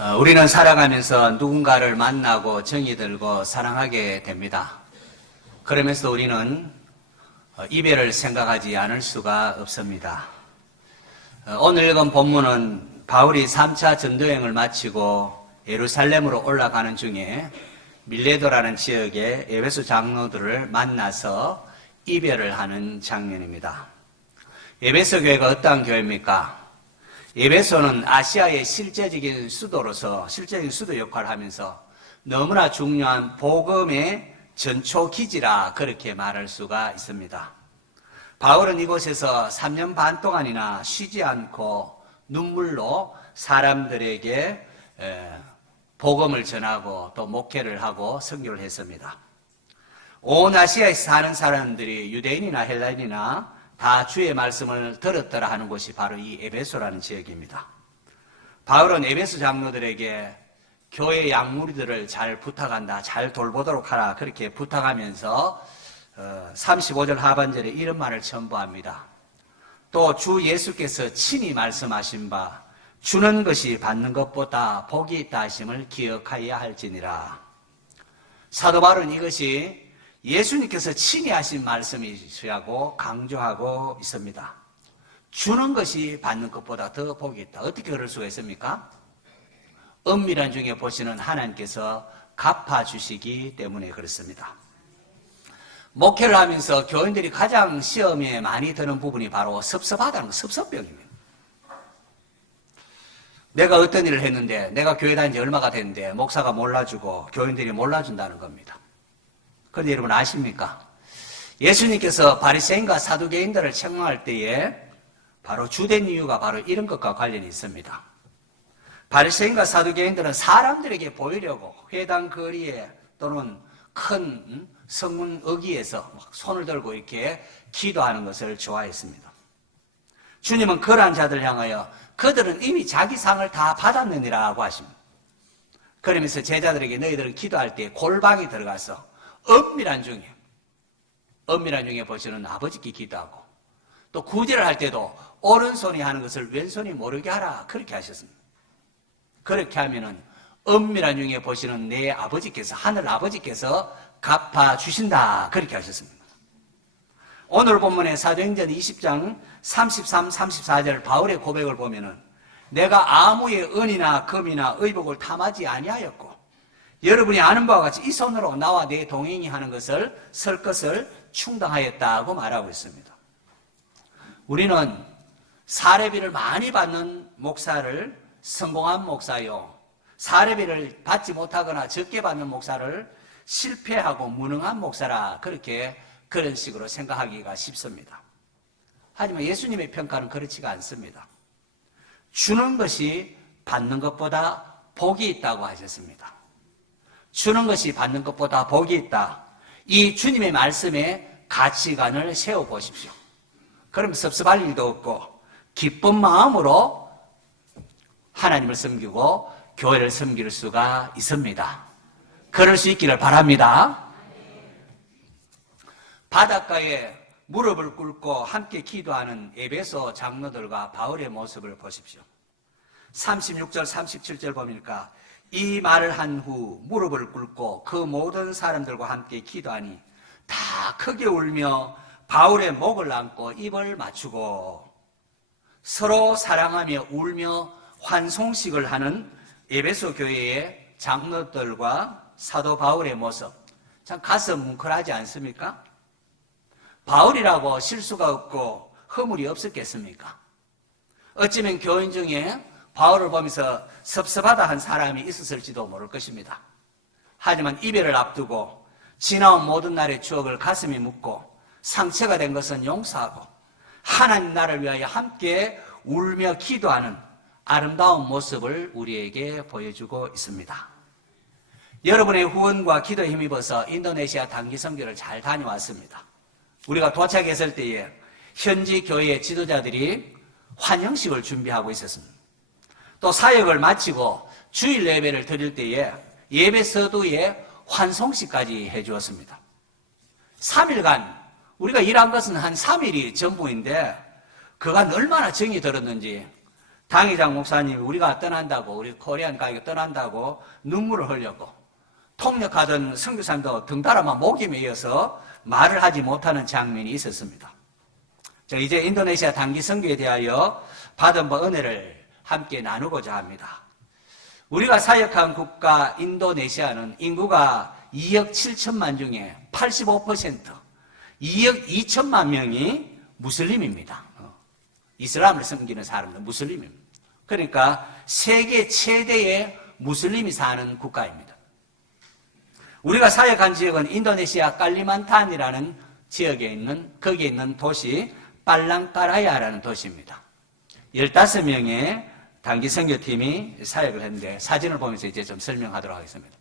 우리는 살아가면서 누군가를 만나고 정이 들고 사랑하게 됩니다. 그러면서 우리는 이별을 생각하지 않을 수가 없습니다. 오늘 읽은 본문은 바울이 3차 전도여행을 마치고 예루살렘으로 올라가는 중에 밀레도라는 지역의 에베소 장로들을 만나서 이별을 하는 장면입니다. 에베소 교회가 어떠한 교회입니까? 에베소는 아시아의 실제적인 수도로서 실제적인 수도 역할을 하면서 너무나 중요한 복음의 전초기지라 그렇게 말할 수가 있습니다. 바울은 이곳에서 3년 반 동안이나 쉬지 않고 눈물로 사람들에게 복음을 전하고 또 목회를 하고 선교를 했습니다. 온 아시아에서 사는 사람들이 유대인이나 헬라인이나 다 주의 말씀을 들었더라 하는 곳이 바로 이 에베소라는 지역입니다. 바울은 에베소 장로들에게 교회 양무리들을 잘 부탁한다, 잘 돌보도록 하라 그렇게 부탁하면서 35절 하반절에 이런 말을 첨부합니다. 또 주 예수께서 친히 말씀하신 바 주는 것이 받는 것보다 복이 있다 하심을 기억하여야 할지니라. 사도 바울은 이것이 예수님께서 친히 하신 말씀이시라고 강조하고 있습니다. 주는 것이 받는 것보다 더 복이 있다. 어떻게 그럴 수가 있습니까? 은밀한 중에 보시는 하나님께서 갚아주시기 때문에 그렇습니다. 목회를 하면서 교인들이 가장 시험에 많이 드는 부분이 바로 섭섭하다는 거, 섭섭병입니다. 내가 어떤 일을 했는데, 내가 교회 다닌 지 얼마가 됐는데 목사가 몰라주고 교인들이 몰라준다는 겁니다. 그런데 여러분 아십니까? 예수님께서 바리새인과 사두개인들을 책망할 때에 바로 주된 이유가 바로 이런 것과 관련이 있습니다. 바리새인과 사두개인들은 사람들에게 보이려고 회당 거리에 또는 큰 성문 어귀에서 손을 들고 이렇게 기도하는 것을 좋아했습니다. 주님은 그러한 자들 향하여 그들은 이미 자기 상을 다 받았느니라고 하십니다. 그러면서 제자들에게 너희들은 기도할 때 골방에 들어가서 은밀한 중에 보시는 아버지께 기도하고 또 구제를 할 때도 오른손이 하는 것을 왼손이 모르게 하라 그렇게 하셨습니다. 그렇게 하면은 은밀한 중에 보시는 내 아버지께서 하늘 아버지께서 갚아주신다 그렇게 하셨습니다. 오늘 본문의 사도행전 20장 33, 34절 바울의 고백을 보면은 내가 아무의 은이나 금이나 의복을 탐하지 아니하였고 여러분이 아는 바와 같이 이 손으로 나와 내 동행이 하는 것을 설 것을 충당하였다고 말하고 있습니다. 우리는 사례비를 많이 받는 목사를 성공한 목사요, 사례비를 받지 못하거나 적게 받는 목사를 실패하고 무능한 목사라 그런 식으로 생각하기가 쉽습니다. 하지만 예수님의 평가는 그렇지가 않습니다. 주는 것이 받는 것보다 복이 있다고 하셨습니다. 주는 것이 받는 것보다 복이 있다. 이 주님의 말씀에 가치관을 세워보십시오. 그럼 섭섭할 일도 없고 기쁜 마음으로 하나님을 섬기고 교회를 섬길 수가 있습니다. 그럴 수 있기를 바랍니다. 바닷가에 무릎을 꿇고 함께 기도하는 에베소 장로들과 바울의 모습을 보십시오. 36절 37절 보니까 이 말을 한 후 무릎을 꿇고 그 모든 사람들과 함께 기도하니 다 크게 울며 바울의 목을 안고 입을 맞추고 서로 사랑하며 울며 환송식을 하는 에베소 교회의 장로들과 사도 바울의 모습 참 가슴 뭉클하지 않습니까? 바울이라고 실수가 없고 허물이 없었겠습니까? 어쩌면 교인 중에 바울을 보면서 섭섭하다 한 사람이 있었을지도 모를 것입니다. 하지만 이별을 앞두고 지나온 모든 날의 추억을 가슴에 묻고 상처가 된 것은 용서하고 하나님 나라를 위하여 함께 울며 기도하는 아름다운 모습을 우리에게 보여주고 있습니다. 여러분의 후원과 기도에 힘입어서 인도네시아 단기 선교를 잘 다녀왔습니다. 우리가 도착했을 때에 현지 교회의 지도자들이 환영식을 준비하고 있었습니다. 또 사역을 마치고 주일 예배를 드릴 때에 예배 서두에 환송식까지 해주었습니다. 3일간 우리가 일한 것은 한 3일이 전부인데 그간 얼마나 정이 들었는지 당회장 목사님이 우리가 떠난다고, 우리 코리안 가이가 떠난다고 눈물을 흘렸고, 통역하던 선교사님도 등달아만 목이 메여서 말을 하지 못하는 장면이 있었습니다. 자, 이제 인도네시아 단기 선교에 대하여 받은 은혜를 함께 나누고자 합니다. 우리가 사역한 국가 인도네시아는 인구가 2억 7천만 중에 85%, 2억 2천만 명이 무슬림입니다. 이슬람을 섬기는 사람들, 무슬림입니다. 그러니까 세계 최대의 무슬림이 사는 국가입니다. 우리가 사역한 지역은 인도네시아 깔리만탄이라는 지역에 있는, 거기에 있는 도시 빨랑까라야라는 도시입니다. 15명의 단기 선교팀이 사역을 했는데 사진을 보면서 이제 좀 설명하도록 하겠습니다.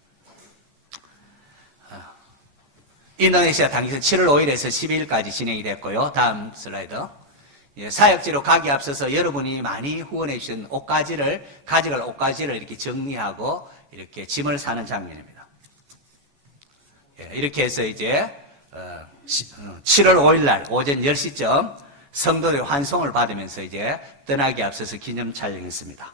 인도네시아 단기선 7월 5일에서 12일까지 진행이 됐고요. 다음 슬라이드. 사역지로 가기 앞서서 여러분이 많이 후원해 주신 가져갈 옷가지를 이렇게 정리하고 이렇게 짐을 사는 장면입니다. 이렇게 해서 이제 7월 5일 날 오전 10시쯤 성도들의 환송을 받으면서 이제 떠나기 앞서서 기념 촬영했습니다.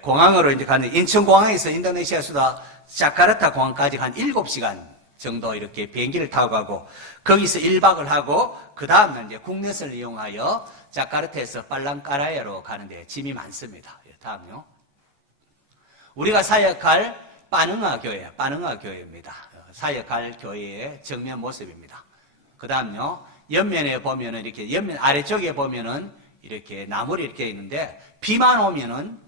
공항으로 이제 가는 인천공항에서 인도네시아 수도 자카르타 공항까지 한 7시간 정도 이렇게 비행기를 타고 가고 거기서 1박을 하고 그 다음날 이제 국내선을 이용하여 자카르타에서 빨랑까라야로 가는데 짐이 많습니다. 다음요. 우리가 사역할 빠능아 교회입니다. 사역할 교회의 정면 모습입니다. 그 다음요. 옆면에 보면은 이렇게 옆면 아래쪽에 보면은 이렇게 나물이 이렇게 있는데 비만 오면은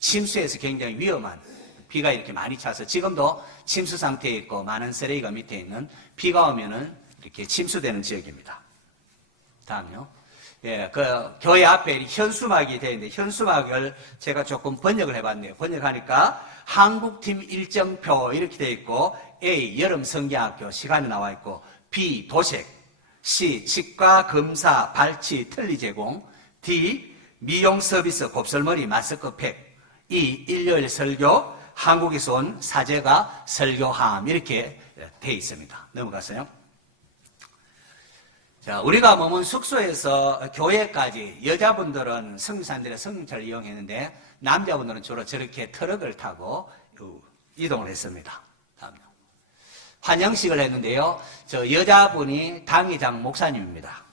침수해서 굉장히 위험한 비가 이렇게 많이 차서 지금도 침수 상태에 있고 많은 쓰레기가 밑에 있는 비가 오면은 이렇게 침수되는 지역입니다. 다음요. 그 교회 앞에 현수막이 되어 있는데 현수막을 제가 조금 번역을 해봤네요. 번역하니까 한국팀 일정표 이렇게 되어 있고 A 여름 성경학교 시간이 나와 있고 B 도색 C 치과 검사 발치 틀니 제공 D 미용 서비스 곱슬머리 마스크팩 E 일요일 설교 한국에서 온 사제가 설교함 이렇게 되어 있습니다. 넘어갔어요. 자, 우리가 머문 숙소에서 교회까지 여자분들은 성교사님들의 성경차를 이용했는데 남자분들은 주로 저렇게 트럭을 타고 이동을 했습니다. 다음요. 환영식을 했는데요. 저 여자분이 당회장 목사님입니다.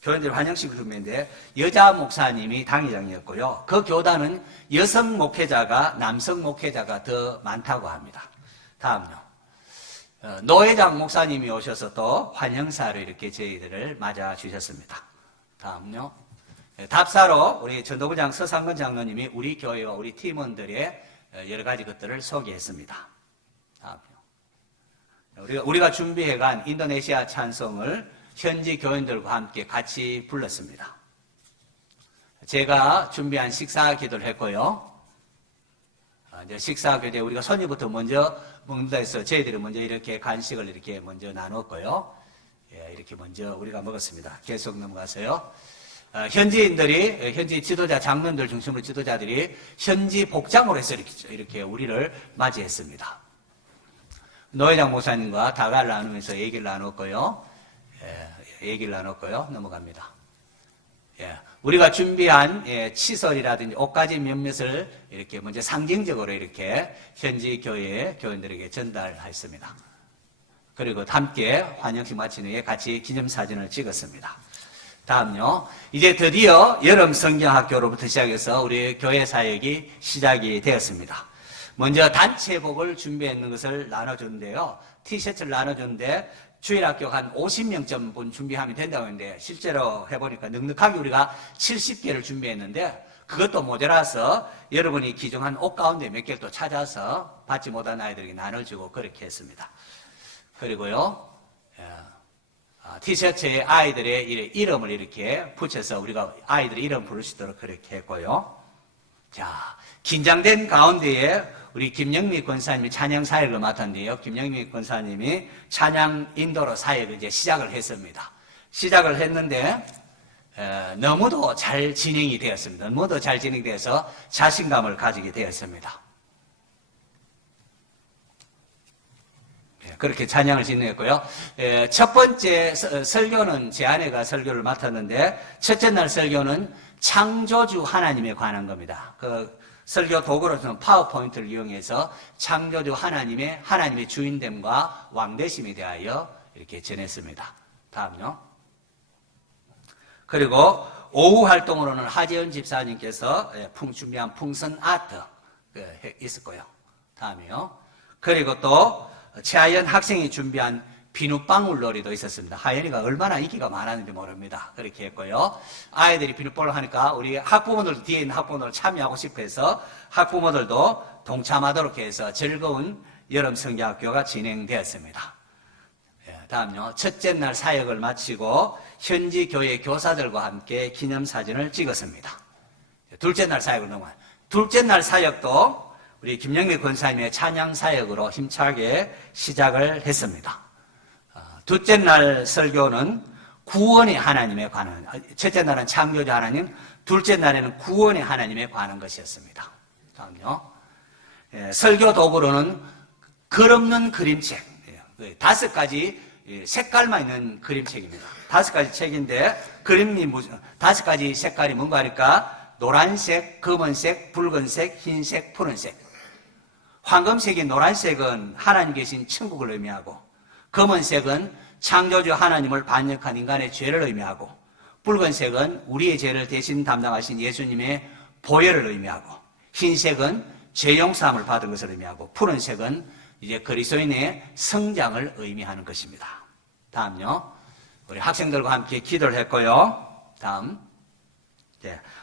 교인들 환영식을 준비했는데 여자 목사님이 당회장이었고요. 그 교단은 여성 목회자가 남성 목회자가 더 많다고 합니다. 다음요. 노회장 목사님이 오셔서 또 환영사로 이렇게 저희들을 맞아 주셨습니다. 다음요. 답사로 우리 전도부장 서상근 장로님이 우리 교회와 우리 팀원들의 여러 가지 것들을 소개했습니다. 다음요. 우리가 준비해간 인도네시아 찬송을 현지 교인들과 함께 같이 불렀습니다. 제가 준비한 식사 기도를 했고요. 이제 식사 기도에 우리가 손님부터 먼저 먹는다 해서 저희들이 먼저 이렇게 간식을 이렇게 먼저 나눴고요. 이렇게 먼저 우리가 먹었습니다. 계속 넘어가세요. 현지인들이, 현지 지도자, 장로들 중심으로 지도자들이 현지 복장으로 해서 이렇게 우리를 맞이했습니다. 노회장 목사님과 다가를 나누면서 얘기를 나눴고요. 넘어갑니다. 우리가 준비한 치설이라든지 옷가지 몇몇을 이렇게 먼저 상징적으로 이렇게 현지 교회 교인들에게 전달했습니다. 그리고 함께 환영식 마친 후에 같이 기념사진을 찍었습니다. 다음요. 이제 드디어 여름 성경학교로부터 시작해서 우리 교회 사역이 시작이 되었습니다. 먼저 단체복을 준비했는 것을 나눠줬는데요. 티셔츠를 나눠줬는데 주일학교 한 50명 분 준비하면 된다고 했는데 실제로 해보니까 넉넉하게 우리가 70개를 준비했는데 그것도 모자라서 여러분이 기증한 옷 가운데 몇 개를 또 찾아서 받지 못한 아이들에게 나눠주고 그렇게 했습니다. 그리고요. 티셔츠에 아이들의 이름을 이렇게 붙여서 우리가 아이들의 이름 부를 수 있도록 그렇게 했고요. 자, 긴장된 가운데에 우리 김영미 권사님이 찬양 사역을 맡았는데요. 김영미 권사님이 찬양 인도로 사역을 이제 시작을 했습니다. 시작을 했는데 너무도 잘 진행이 되었습니다. 너무도 잘 진행돼서 자신감을 가지게 되었습니다. 그렇게 찬양을 진행했고요. 첫 번째 설교는 제 아내가 설교를 맡았는데 첫째 날 설교는 창조주 하나님에 관한 겁니다. 그 설교 도구로서는 파워포인트를 이용해서 창조주 하나님의 주인됨과 왕되심에 대하여 이렇게 전했습니다. 다음요. 그리고 오후 활동으로는 하재현 집사님께서 준비한 풍선 아트 있을 거예요. 다음이요. 그리고 또 최하연 학생이 준비한 비눗방울 놀이도 있었습니다. 하연이가 얼마나 인기가 많았는지 모릅니다. 그렇게 했고요. 아이들이 비눗방울 하니까 우리 학부모들도 뒤에 있는 학부모들 참여하고 싶어 해서 학부모들도 동참하도록 해서 즐거운 여름 성경학교가 진행되었습니다. 다음요. 첫째 날 사역을 마치고 현지 교회 교사들과 함께 기념사진을 찍었습니다. 둘째 날 사역을 넘어가요. 둘째 날 사역도 우리 김영미 권사님의 찬양 사역으로 힘차게 시작을 했습니다. 둘째 날 설교는 구원의 하나님에 관한, 첫째 날은 창조주 하나님, 둘째 날에는 구원의 하나님에 관한 것이었습니다. 다음요. 설교 도구로는 글 없는 그림책, 5가지 색깔만 있는 그림책입니다. 5가지 책인데 그림이 5가지 색깔이 뭔가 하니까 노란색, 검은색, 붉은색, 흰색, 푸른색. 황금색인 노란색은 하나님 계신 천국을 의미하고, 검은색은 창조주 하나님을 반역한 인간의 죄를 의미하고, 붉은색은 우리의 죄를 대신 담당하신 예수님의 보혈을 의미하고, 흰색은 죄 용서함을 받은 것을 의미하고, 푸른색은 이제 그리스도인의 성장을 의미하는 것입니다. 다음요. 우리 학생들과 함께 기도를 했고요. 다음.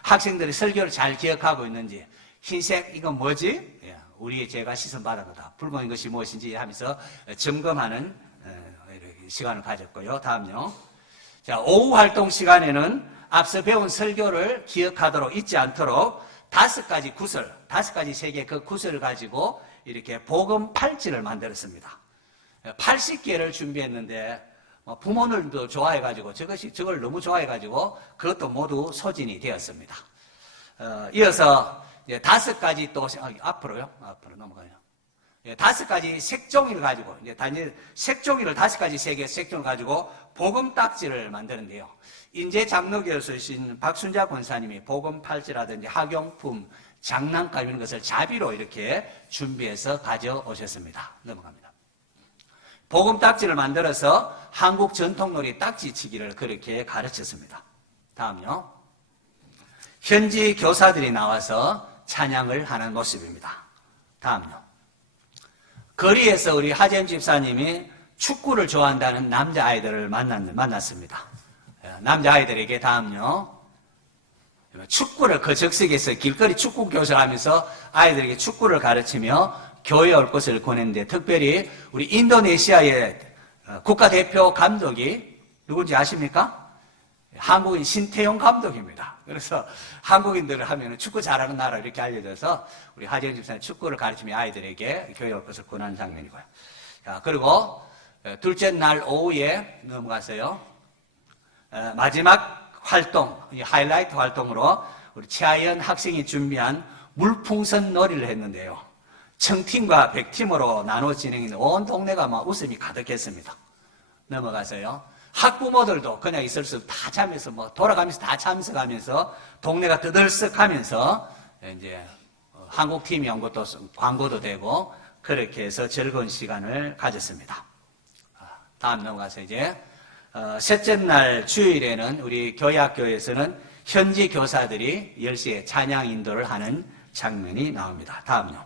학생들이 설교를 잘 기억하고 있는지, 흰색 이건 뭐지? 우리의 죄가 씻음받은 거다. 붉은 것이 무엇인지 하면서 점검하는 시간을 가졌고요. 다음요. 자, 오후 활동 시간에는 앞서 배운 설교를 기억하도록 잊지 않도록 5가지 구설, 5가지 세계 그 구설을 가지고 이렇게 복음 팔찌를 만들었습니다. 80개를 준비했는데 부모님도 좋아해가지고 저걸 너무 좋아해가지고 그것도 모두 소진이 되었습니다. 이어서 5가지 또 앞으로 넘어가요. 5가지 색종이를 가지고 단지 색종이를 5가지 세계 색종을 가지고 복음 딱지를 만드는데요. 인제 장로교수이신 박순자 권사님이 복음 팔찌라든지 학용품, 장난감 이런 것을 자비로 이렇게 준비해서 가져오셨습니다. 넘어갑니다. 복음 딱지를 만들어서 한국 전통놀이 딱지치기를 그렇게 가르쳤습니다. 다음요. 현지 교사들이 나와서 찬양을 하는 모습입니다. 다음요. 거리에서 우리 하재현 집사님이 축구를 좋아한다는 남자아이들을 만났습니다. 남자아이들에게 다음요. 축구를 그 적석에서 길거리 축구 교실을 하면서 아이들에게 축구를 가르치며 교회에 올 것을 권했는데, 특별히 우리 인도네시아의 국가대표 감독이 누군지 아십니까? 한국인 신태용 감독입니다. 그래서 한국인들을 하면 축구 잘하는 나라 이렇게 알려져서 우리 하재현 집사님 축구를 가르치며 아이들에게 교회에 올 것을 권하는 장면이고요. 자, 그리고 둘째 날 오후에 넘어가서요. 마지막 활동, 하이라이트 활동으로 우리 최하연 학생이 준비한 물풍선 놀이를 했는데요. 청팀과 백팀으로 나눠 진행했는데 온 동네가 막 웃음이 가득했습니다. 넘어가서요. 학부모들도 그냥 있을 수 없이 다 참여해서 돌아가면서 다 참석하면서 동네가 떠들썩하면서 이제 한국 팀이 온 것도 광고도 되고 그렇게 해서 즐거운 시간을 가졌습니다. 다음 넘어가서 이제 셋째 날 주일에는 우리 교회학교에서는 현지 교사들이 10시에 찬양 인도를 하는 장면이 나옵니다. 다음요.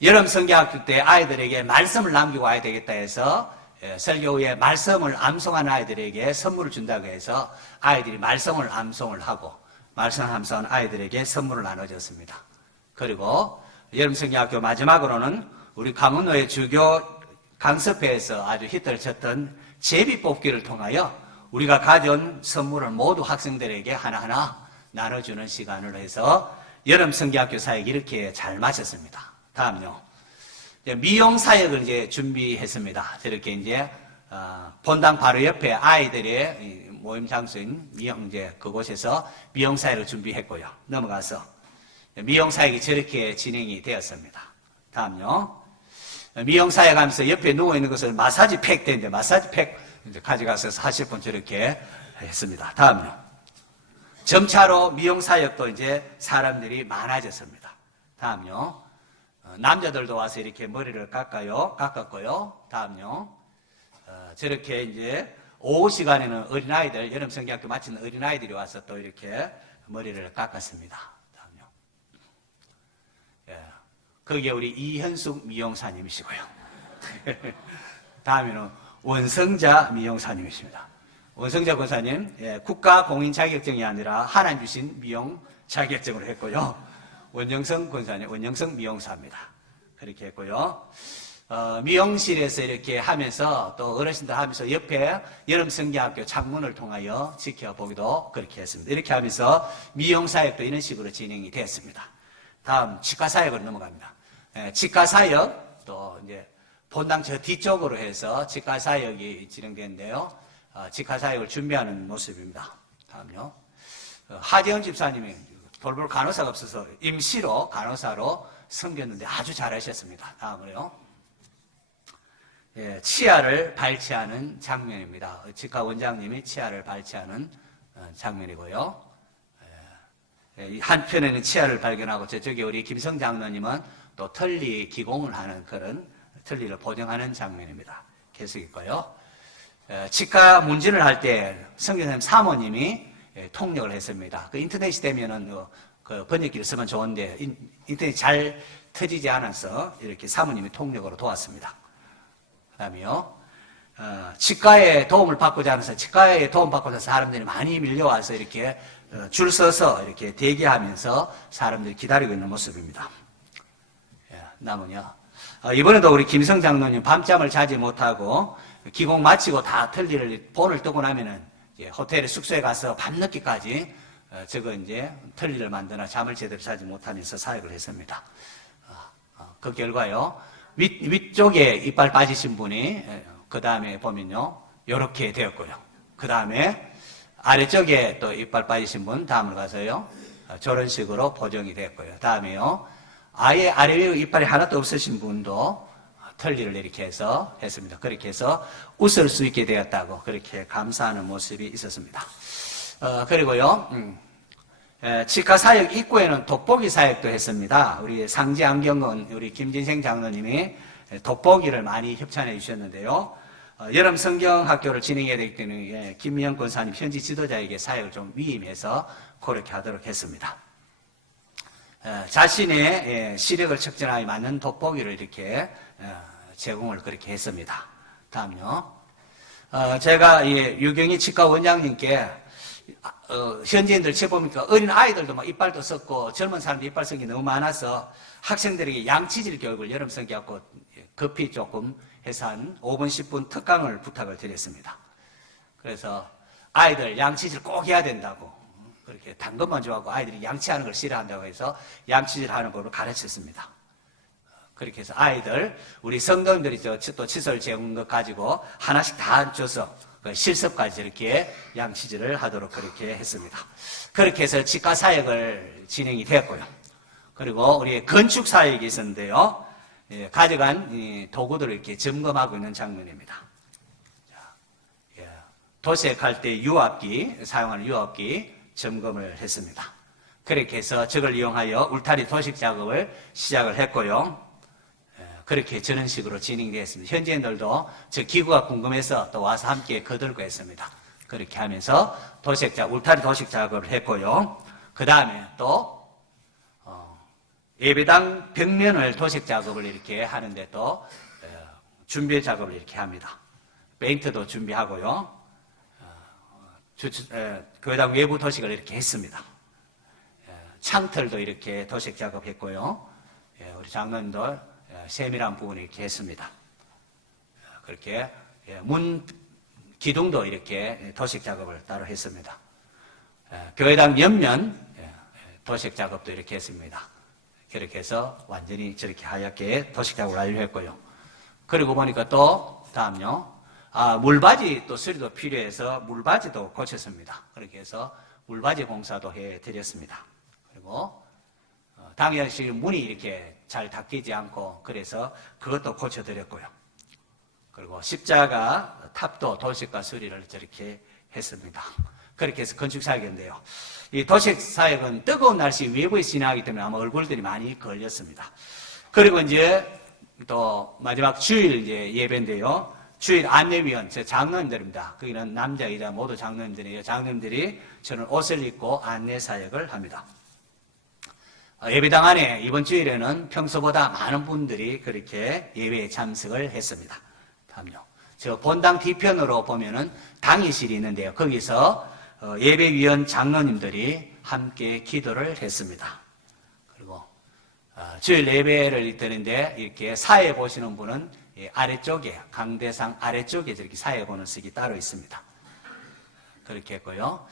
여름 성경학교 때 아이들에게 말씀을 남기고 와야 되겠다 해서 설교 후에 말씀을 암송한 아이들에게 선물을 준다고 해서 아이들이 말씀을 암송을 하고 말씀을 암송한 아이들에게 선물을 나눠줬습니다. 그리고 여름 성경학교 마지막으로는 우리 강원도의 주교 강습회에서 아주 히트를 쳤던 제비 뽑기를 통하여 우리가 가져온 선물을 모두 학생들에게 하나하나 나눠주는 시간을 해서 여름 성경학교 사역이 이렇게 잘 마쳤습니다. 다음요. 미용 사역을 이제 준비했습니다. 저렇게 이제 본당 바로 옆에 아이들의 모임 장소인 미용 이제 그곳에서 미용 사역을 준비했고요. 넘어가서 미용 사역이 저렇게 진행이 되었습니다. 다음요. 미용 사역 하면서 옆에 누워 있는 것을 마사지 팩 되는데 마사지 팩 이제 가져가서 하실 분 저렇게 했습니다. 다음요. 점차로 미용사역도 이제 사람들이 많아졌습니다. 다음요. 남자들도 와서 이렇게 머리를 깎았고요. 다음요. 저렇게 이제 오후 시간에는 어린아이들, 여름 성경학교 마치는 어린아이들이 와서 또 이렇게 머리를 깎았습니다. 다음요. 예. 거기에 우리 이현숙 미용사님이시고요. 다음에는 원성자 미용사님이십니다. 원성자 권사님, 예, 국가 공인 자격증이 아니라 하나님 주신 미용 자격증으로 했고요. 원영성 권사님, 원영성 미용사입니다. 그렇게 했고요. 미용실에서 이렇게 하면서 또 어르신들 하면서 옆에 여름 성경학교 창문을 통하여 지켜보기도 그렇게 했습니다. 이렇게 하면서 미용사역도 이런 식으로 진행이 됐습니다. 다음 치과사역으로 넘어갑니다. 예, 치과사역 또 이제 본당 저 뒤쪽으로 해서 치과사역이 진행되는데요. 치과사역을 준비하는 모습입니다. 다음요. 하재원 집사님이 돌볼 간호사가 없어서 임시로 간호사로 섬겼는데 아주 잘하셨습니다. 다음으로요. 예, 치아를 발치하는 장면입니다. 치과 원장님이 치아를 발치하는 장면이고요. 예, 한편에는 치아를 발견하고 저쪽에 우리 김성 장로님은 또 털리 기공을 하는 그런 털리를 보정하는 장면입니다. 계속 있고요. 치과 문진을 할 때 성교사님 사모님이 통역을 했습니다. 그 인터넷이 되면은 그 번역기를 쓰면 좋은데 인터넷이 잘 터지지 않아서 이렇게 사모님이 통역으로 도왔습니다. 그 다음에요. 치과에 도움을 받고자 하면서 치과에 도움 받고자 해서 사람들이 많이 밀려와서 이렇게 줄 서서 이렇게 대기하면서 사람들이 기다리고 있는 모습입니다. 남은요. 이번에도 우리 김성 장로님 밤잠을 자지 못하고 기공 마치고 다 털리를 본을 뜨고 나면은 호텔에 숙소에 가서 밤늦게까지 저거 이제 털리를 만드나 잠을 제대로 자지 못하면서 사역을 했습니다. 그 결과요. 위쪽에 이빨 빠지신 분이 그 다음에 보면요. 요렇게 되었고요. 그 다음에 아래쪽에 또 이빨 빠지신 분 다음으로 가서요. 저런 식으로 보정이 됐고요. 다음에요. 아예 아래 위에 이빨이 하나도 없으신 분도 털리를 이렇게 해서 했습니다. 그렇게 해서 웃을 수 있게 되었다고 그렇게 감사하는 모습이 있었습니다. 그리고요, 치과 사역 입구에는 돋보기 사역도 했습니다. 우리 상지 안경은 우리 김진생 장로님이 돋보기를 많이 협찬해 주셨는데요. 여름 성경학교를 진행해야 되기 때문에 김미영 권사님 현지 지도자에게 사역을 좀 위임해서 그렇게 하도록 했습니다. 자신의 시력을 측정하기 맞는 돋보기를 이렇게 제공을 그렇게 했습니다. 다음요. 제가 유경희 치과 원장님께 현지인들 쳐보니까 어린 아이들도 막 이빨도 썩고 젊은 사람들 이빨 썩이 너무 많아서 학생들에게 양치질 교육을 여름 성경학교 급히 조금 해서 한 5분 10분 특강을 부탁을 드렸습니다. 그래서 아이들 양치질 꼭 해야 된다고 그렇게 단 것만 좋아하고 아이들이 양치하는 걸 싫어한다고 해서 양치질 하는 법을 가르쳤습니다. 그렇게 해서 아이들, 우리 성도님들이 또 칫솔 재운 것 가지고 하나씩 다 줘서 실습까지 이렇게 양치질을 하도록 그렇게 했습니다. 그렇게 해서 치과 사역을 진행이 되었고요. 그리고 우리 건축 사역이 있었는데요. 가져간 도구들을 이렇게 점검하고 있는 장면입니다. 도색할 때 유압기, 사용하는 유압기 점검을 했습니다. 그렇게 해서 저걸 이용하여 울타리 도식 작업을 시작을 했고요. 그렇게 저런 식으로 진행되었습니다. 현지인들도 저 기구가 궁금해서 또 와서 함께 거들고 했습니다. 그렇게 하면서 울타리 도식 작업을 했고요. 그 다음에 또 예배당 벽면을 도식 작업을 이렇게 하는데 또 준비 작업을 이렇게 합니다. 페인트도 준비하고요. 교회당 외부 도식을 이렇게 했습니다. 창틀도 이렇게 도식 작업했고요. 우리 장로님도 세밀한 부분을 이렇게 했습니다. 그렇게 문 기둥도 이렇게 도식 작업을 따로 했습니다. 교회당 옆면 도식 작업도 이렇게 했습니다. 그렇게 해서 완전히 저렇게 하얗게 도식 작업을 완료했고요. 그리고 보니까 또 다음요. 물바지 또 수리도 필요해서 물바지도 고쳤습니다. 그렇게 해서 물바지 공사도 해드렸습니다. 그리고 당연시 문이 이렇게 잘 닫히지 않고 그래서 그것도 고쳐드렸고요. 그리고 십자가 탑도 도식과 수리를 저렇게 했습니다. 그렇게 해서 건축사역인데요. 이 도식사역은 뜨거운 날씨 외부에 진행하기 때문에 아마 얼굴들이 많이 걸렸습니다. 그리고 이제 또 마지막 주일 이제 예배인데요. 주일 안내위원, 제 장로님들입니다. 거기는 남자, 여자 모두 장로님들이에요. 장로님들이 저는 옷을 입고 안내사역을 합니다. 예배당 안에 이번 주일에는 평소보다 많은 분들이 그렇게 예배에 참석을 했습니다. 다음요. 저 본당 뒤편으로 보면은 당의실이 있는데요. 거기서 예배위원 장로님들이 함께 기도를 했습니다. 그리고 주일 예배를 드리는데 이렇게 사회 보시는 분은 아래쪽에, 강대상 아래쪽에 저렇게 사회 보는 석이 따로 있습니다. 그렇게 했고요.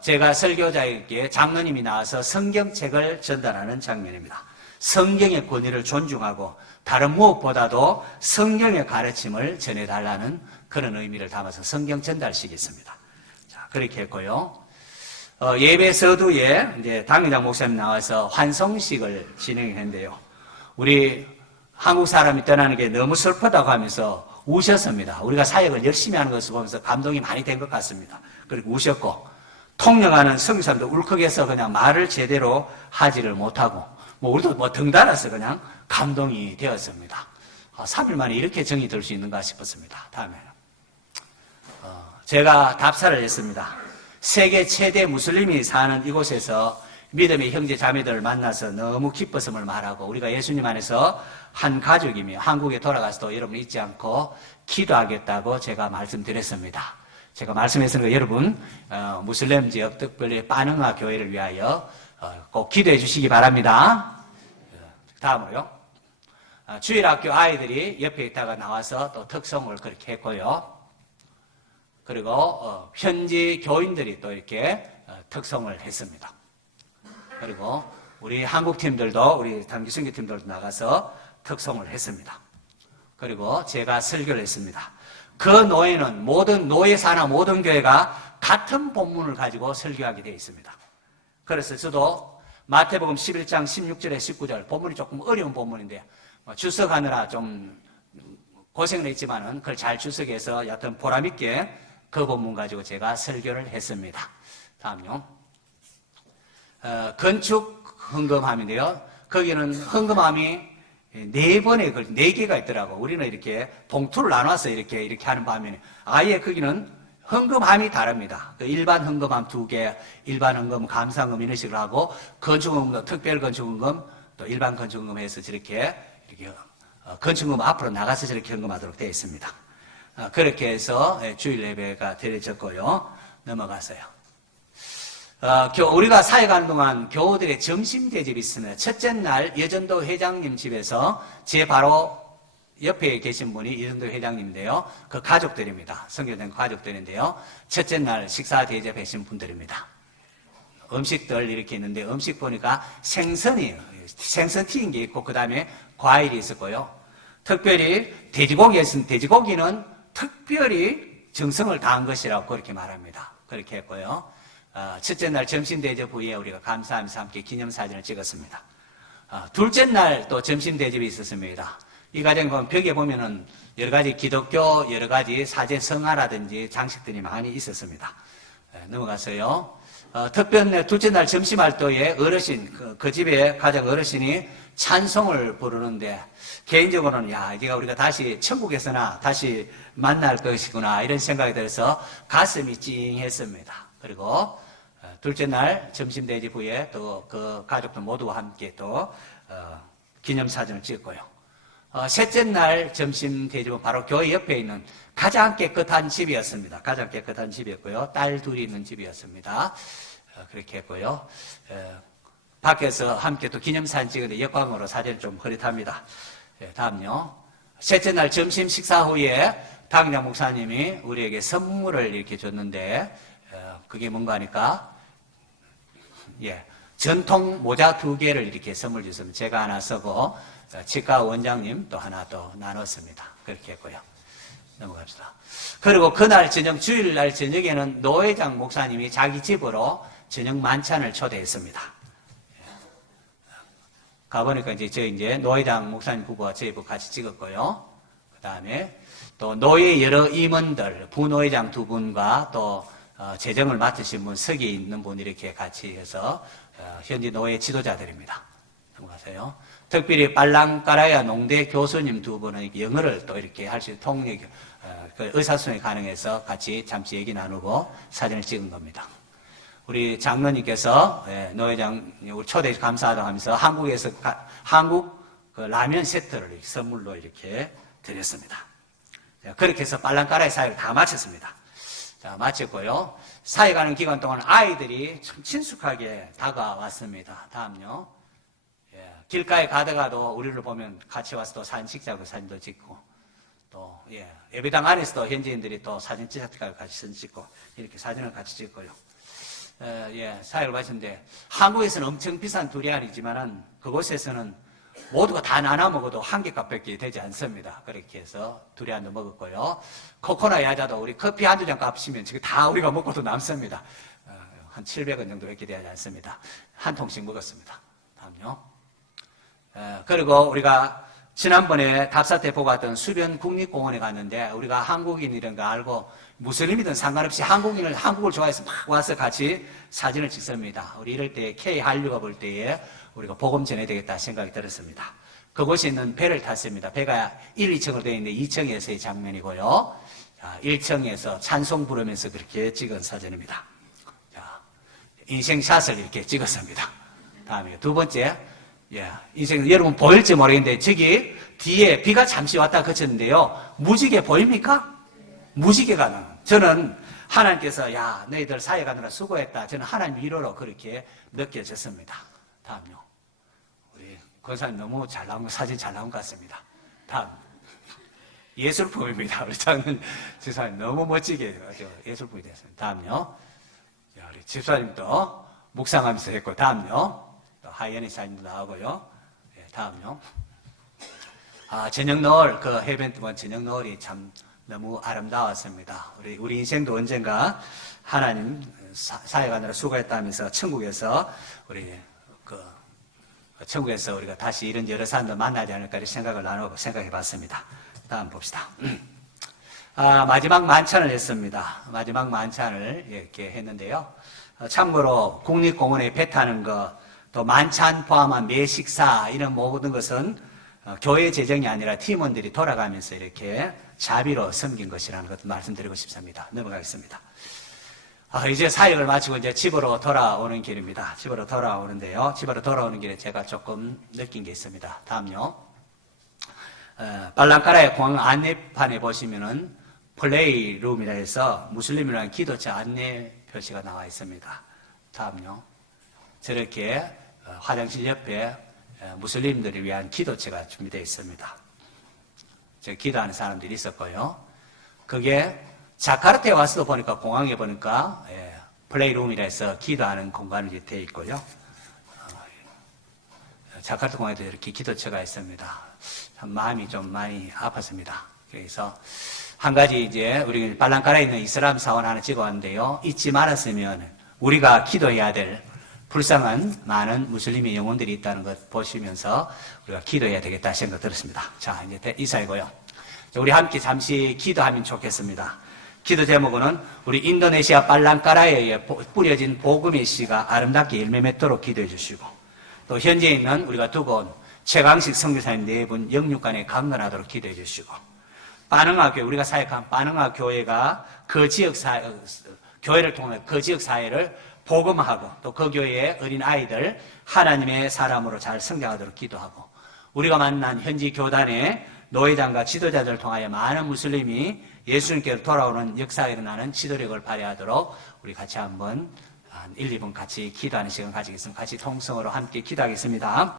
제가 설교자에게 장로님이 나와서 성경책을 전달하는 장면입니다. 성경의 권위를 존중하고 다른 무엇보다도 성경의 가르침을 전해달라는 그런 의미를 담아서 성경 전달식이 있습니다. 자, 그렇게 했고요. 예배 서두에 이제 당회장 목사님 나와서 환송식을 진행했는데요. 우리 한국 사람이 떠나는 게 너무 슬프다고 하면서 우셨습니다. 우리가 사역을 열심히 하는 것을 보면서 감동이 많이 된 것 같습니다. 그리고 우셨고, 통역하는 성사람도 울컥해서 그냥 말을 제대로 하지를 못하고, 우리도 덩달아서 그냥 감동이 되었습니다. 3일 만에 이렇게 정이 들 수 있는가 싶었습니다. 다음에 제가 답사를 했습니다. 세계 최대 무슬림이 사는 이곳에서 믿음의 형제 자매들을 만나서 너무 기뻤음을 말하고, 우리가 예수님 안에서 한 가족이며 한국에 돌아가서도 여러분 잊지 않고 기도하겠다고 제가 말씀드렸습니다. 제가 말씀했으니까 여러분 무슬림 지역 특별히 빠능화 교회를 위하여 꼭 기도해 주시기 바랍니다. 다음으로요. 주일학교 아이들이 옆에 있다가 나와서 또 특송을 그렇게 했고요. 그리고 현지 교인들이 또 이렇게 특송을 했습니다. 그리고 우리 한국 팀들도, 우리 단기 선교 팀들도 나가서 특송을 했습니다. 그리고 제가 설교를 했습니다. 그 노예는 모든 노예사나 모든 교회가 같은 본문을 가지고 설교하게 되어 있습니다. 그래서 저도 마태복음 11장 16절에 19절 본문이 조금 어려운 본문인데 주석하느라 좀 고생을 했지만은 그걸 잘 주석해서 여하튼 보람있게 그 본문 가지고 제가 설교를 했습니다. 다음요. 건축 헌금함인데요. 거기는 헌금함이 4개가 있더라고. 우리는 이렇게 봉투를 나눠서 이렇게 하는 반면에 아예 거기는 헌금함이 다릅니다. 일반 헌금함 2개, 일반 헌금, 감사헌금 이런 식으로 하고, 건축헌금도 특별 건축헌금, 또 일반 건축헌금 해서 이렇게 건축헌금 앞으로 나가서 저렇게 헌금하도록 되어 있습니다. 그렇게 해서 주일 예배가 드려졌고요. 넘어가서요. 우리가 사역하는 동안 교우들의 점심 대접이 있습니다. 첫째 날 여전도 회장님 집에서 제 바로 옆에 계신 분이 여전도 회장님인데요. 그 가족들입니다. 선교된 가족들인데요. 첫째 날 식사 대접하신 분들입니다. 음식들 이렇게 있는데 음식 보니까 생선 튀긴 게 있고 그 다음에 과일이 있었고요. 특별히 돼지고기는 특별히 정성을 다한 것이라고 그렇게 말합니다. 그렇게 했고요. 첫째 날 점심 대접 후에 우리가 감사하면서 함께 기념사진을 찍었습니다. 둘째 날 또 점심 대접이 있었습니다. 이 가정 보면 벽에 보면은 여러 가지 기독교 여러 가지 사제 성화라든지 장식들이 많이 있었습니다. 넘어가서요. 특별 둘째 날 점심 활동에 어르신 그 집에 가장 어르신이 찬송을 부르는데 개인적으로는 이제가 우리가 다시 천국에서나 다시 만날 것이구나 이런 생각이 들어서 가슴이 찡했습니다. 그리고 둘째 날 점심 대접 후에 또 그 가족들 모두와 함께 또 기념사진을 찍었고요. 셋째 날 점심 대접은 바로 교회 옆에 있는 가장 깨끗한 집이었습니다. 가장 깨끗한 집이었고요. 딸 둘이 있는 집이었습니다. 그렇게 했고요. 밖에서 함께 또 기념사진 찍었는데 역광으로 사진이 좀 흐릿합니다. 다음요. 셋째 날 점심 식사 후에 당장 목사님이 우리에게 선물을 이렇게 줬는데 그게 뭔가 하니까 전통 모자 2개를 이렇게 선물 주셨습니다. 제가 하나 쓰고 치과 원장님 또 하나 또 나눴습니다. 그렇게 했고요. 넘어갑시다. 그리고 그날 저녁 주일날 저녁에는 노회장 목사님이 자기 집으로 저녁 만찬을 초대했습니다. 가보니까 이제 노회장 목사님 부부와 저희 부부 같이 찍었고요. 그 다음에 또 노예 여러 임원들, 부노회장 2분과 또 재정을 맡으신 분, 석이 있는 분 이렇게 같이 해서 현지 노예 지도자들입니다. 넘어가세요. 특별히 빨랑까라야 농대 교수님 두 분은 영어를 또 이렇게 할 수 있는 통역, 그 의사소통이 가능해서 같이 잠시 얘기 나누고 사진을 찍은 겁니다. 우리 장로님께서 노회장 우리 초대 감사하다고 하면서 한국에서 한국 그 라면 세트를 이렇게 선물로 이렇게 드렸습니다. 그렇게 해서 빨랑까라의 사역을 다 마쳤습니다. 자, 마쳤고요. 사역하는 기간 동안 아이들이 참 친숙하게 다가왔습니다. 다음요. 길가에 가다가도 우리를 보면 같이 와서 또 사진 찍자고 사진도 찍고, 또, 예배당 안에서도 현지인들이 또 사진 찍자고 같이 사진 찍고, 이렇게 사진을 같이 찍고요. 사역을 마쳤는데, 한국에서는 엄청 비싼 두리안이지만은, 그곳에서는 모두가 다 나눠 먹어도 한 개값밖에 되지 않습니다. 그렇게 해서 두리안도 먹었고요. 코코넛 야자도 우리 커피 한두 잔 값이면 지금 다 우리가 먹고도 남습니다. 한 700원 정도밖에 되지 않습니다. 한 통씩 먹었습니다. 다음요. 그리고 우리가 지난번에 답사 때 보고 왔던 수변 국립공원에 갔는데 우리가 한국인이라는 거 알고 무슬림이든 상관없이 한국을 좋아해서 막 와서 같이 사진을 찍습니다. 우리 이럴 때 K 한류가 볼 때에 우리가 복음 전해야 되겠다 생각이 들었습니다. 그곳에 있는 배를 탔습니다. 배가 1, 2층으로 되어 있는데 2층에서의 장면이고요. 1층에서 찬송 부르면서 그렇게 찍은 사진입니다. 자, 인생샷을 이렇게 찍었습니다. 다음에 두 번째, 인생 여러분 보일지 모르겠는데 저기 뒤에 비가 잠시 왔다 그쳤는데요. 무지개 보입니까? 무지개가 저는 하나님께서 너희들 사역하느라 수고했다. 저는 하나님 위로로 그렇게 느껴졌습니다. 다음요. 우리 권사님 너무 잘 나온 거, 사진 잘 나온 것 같습니다. 다음. 예술품입니다. 우리 장은 집사님 너무 멋지게 예술품이 됐습니다. 다음요. 우리 집사님도 묵상하면서 했고, 다음요. 하이엔의 사진도 나오고요. 다음요. 저녁 노을, 그 해변 저녁 노을이 참 너무 아름다웠습니다. 우리 인생도 언젠가 하나님 사역하느라 수고했다면서 천국에서 천국에서 우리가 다시 이런 여러 사람들 만나지 않을까 이런 생각을 나누고 생각해 봤습니다. 다음 봅시다. 마지막 만찬을 했습니다. 마지막 만찬을 이렇게 했는데요. 참고로 국립공원에 배 타는 거, 또 만찬 포함한 매식사 이런 모든 것은 교회 재정이 아니라 팀원들이 돌아가면서 이렇게 자비로 섬긴 것이라는 것도 말씀드리고 싶습니다. 넘어가겠습니다. 이제 사역을 마치고 이제 집으로 돌아오는 길입니다. 집으로 돌아오는데요. 집으로 돌아오는 길에 제가 조금 느낀 게 있습니다. 다음요. 빨랑까라의 공항 안내판에 보시면은 플레이룸이라 해서 무슬림이라는 기도처 안내 표시가 나와 있습니다. 다음요. 저렇게 화장실 옆에 무슬림들을 위한 기도처가 준비되어 있습니다. 저 기도하는 사람들이 있었고요. 그게 자카르타에 와서도 보니까 공항에 보니까 플레이룸이라 해서 기도하는 공간이 되어 있고요. 자카르타 공항에도 이렇게 기도처가 있습니다. 참 마음이 좀 많이 아팠습니다. 그래서 한 가지 이제 우리 빨랑까라에 있는 이슬람 사원 하나 찍어왔는데요. 잊지 말았으면 우리가 기도해야 될 불쌍한 많은 무슬림의 영혼들이 있다는 것 보시면서 우리가 기도해야 되겠다 생각 들었습니다. 자, 이제 이사이고요. 우리 함께 잠시 기도하면 좋겠습니다. 기도 제목은 우리 인도네시아 빨랑까라에 뿌려진 복음의 씨가 아름답게 열매 맺도록 기도해 주시고, 또 현재 있는 우리가 두 분 최강식 선교사님 네 분 영육간에 강건하도록 기도해 주시고, 빠능아 교회, 우리가 사역한 빠능아 교회가 그 지역 교회를 통해 그 지역 사회를 복음하고 또 그 교회의 어린 아이들 하나님의 사람으로 잘 성장하도록 기도하고, 우리가 만난 현지 교단의 노회장과 지도자들을 통하여 많은 무슬림이 예수님께로 돌아오는 역사가 일어나는 지도력을 발휘하도록 우리 같이 한번 한 1, 2분 같이 기도하는 시간 가지겠습니다. 같이 통성으로 함께 기도하겠습니다.